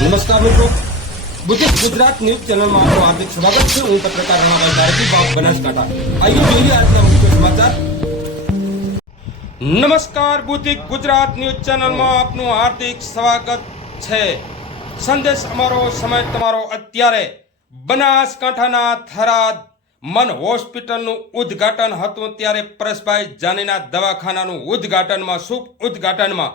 નમસ્કાર મિત્રો. Buddhist Gujarat news ચેનલમાં આપનું હાર્દિક સ્વાગત છે. હું પત્રકાર રણાભાઈ ધારકી બાપ બનાસકાંઠા. આઈએ જોઈએ આજના મુખ્ય સમાચાર. નમસ્કાર બુદ્ધિક ગુજરાત ન્યૂઝ ચેનલમાં આપનું હાર્દિક સ્વાગત છે. સંદેશ અમારો સમય તમારો અત્યારે. બનાસકાંઠાના થરાદ મન હોસ્પિટલનું ઉદ્ઘાટન હતું ત્યારે પરેશભાઈ જાનીના દવાખાનાનું ઉદ્ઘાટનમાં, શુભ ઉદ્ઘાટનમાં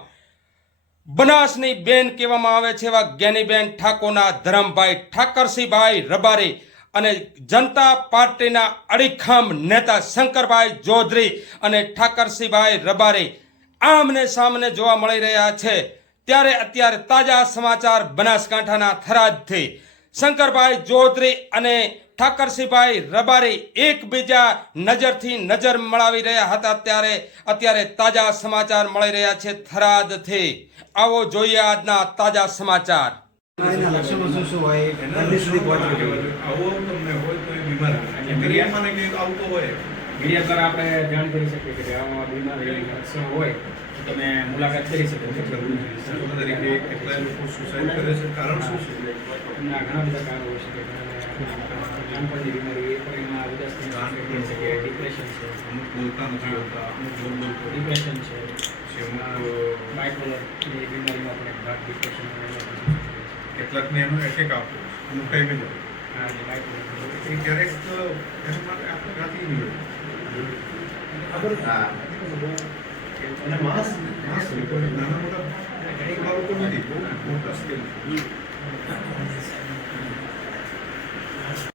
બનાસની બેન કહેવામાં આવે છે એવા જ્ઞાનીબેન ઠાકોરના ધરમભાઈ ઠાકરસિંહભાઈ રબારી અને જનતા પાર્ટીના અડીખમ નેતા શંકરભાઈ ચૌધરી અને ઠાકરસિંહભાઈ રબારી આમને સામને જોવા મળી રહ્યા છે. ત્યારે અત્યારે તાજા સમાચાર બનાસકાંઠાના થરાદથી શંકરભાઈ ચૌધરી અને ઠાકરસિંહભાઈ રબારી એકબીજા નજરથી નજર મળાવી રહ્યા હતા ત્યારે અત્યારે તાજા સમાચાર મળી રહ્યા છે થરાદથી. આવો જોઈએ આજના તાજા સમાચાર. એના લક્ષણો શું શું હોય મંદિર સુધી પહોંચવું જોઈએ આવો તમને હોય તો એ બીમાર અને ગરીબમાંને કંઈક આવતો હોય. મીડિયા દ્વારા આપણે જાણ કરી શકીએ કે આવા બીમારી હોય તમે મુલાકાત કરી શકો છો. તરીકે કેટલાય લોકો સુસાઇડ કરે છે. કારણ શું છે? ઘણા બધા કારણો હોઈ શકે નાનપણની બીમારી એ પણ એમાં ઉદાસી હોઈ શકે ડિપ્રેશન છે અમુક બોલતા નથી હોતા અમુક બોલ બોલ ડિપ્રેશન છે. છે એ બીમારીમાં પણ એક ભાગ ડિપ્રેશન કેટલાકને એનો એટેક આપો અમુક ટાઈમે જ હા જે બાયપોલર એ ક્યારેક તો એના માટે આપણે ગાતી નહીં હોય અને માસ માસ કોઈ નાના મોટા ઘણી બાળકો નથી બહુ મોટા સ્કેલ.